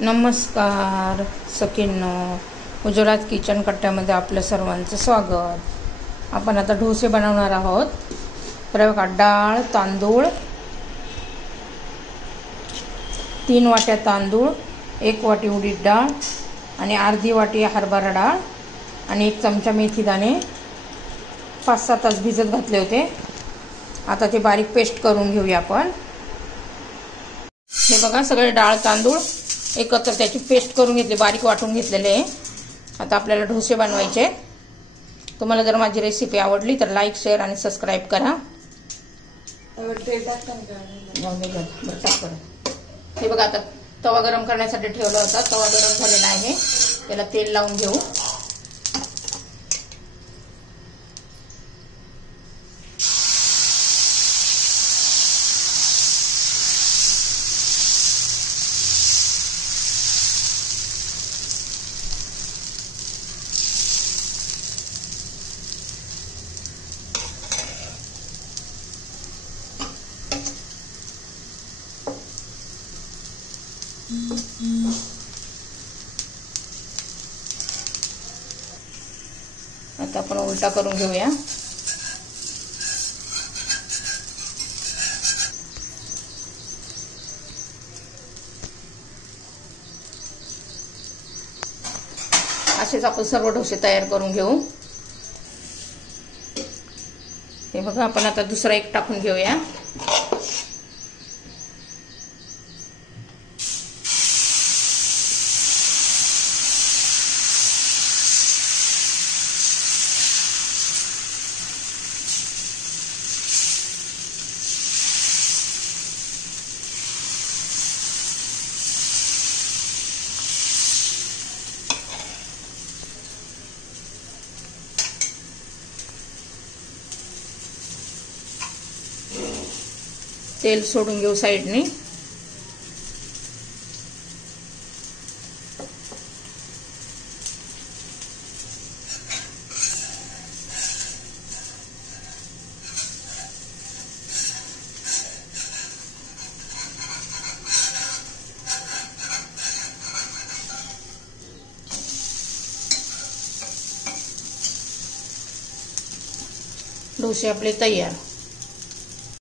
नमस्कार सखींनो, गुजरात किचन कट्ट्यामध्ये आपलं सर्वांचं स्वागत। आपण आता डोसे बनवणार आहोत। तर बघा, डाळ, तांदूळ, 3 वाट्या तांदूळ, 1 वाटी उडीद डाळ आणि अर्धी वाटी हरभरा डाळ आणि 1 चमचा मेथी दाणे 5-6 तास भिजत घातले होते। आता ते बारीक पेस्ट करून घेऊया आपण। हे बघा, सगळे डाळ तांदूळ एकत्र त्याची पेस्ट करून घेतली, बारीक वाटून घेतलेले आहे। आता आपल्याला डोसे बनवायचे। तुम्हाला जर माझी रेसिपी आवडली तर लाईक, शेअर आणि सबस्क्राइब करा। हे बघा, आता तवा गरम करण्यासाठी ठेवला होता। तवा गरम झालेला आहे, त्याला तेल लावून घेऊ। आता आपण उलटा करून घेऊया। असेच आपण सर्व डोसे तयार करून घेऊ। हे बघा, आपण आता दुसरा एक टाकून घेऊया। तेल सोडून घेऊ साइडने। डोसे आपले तयार।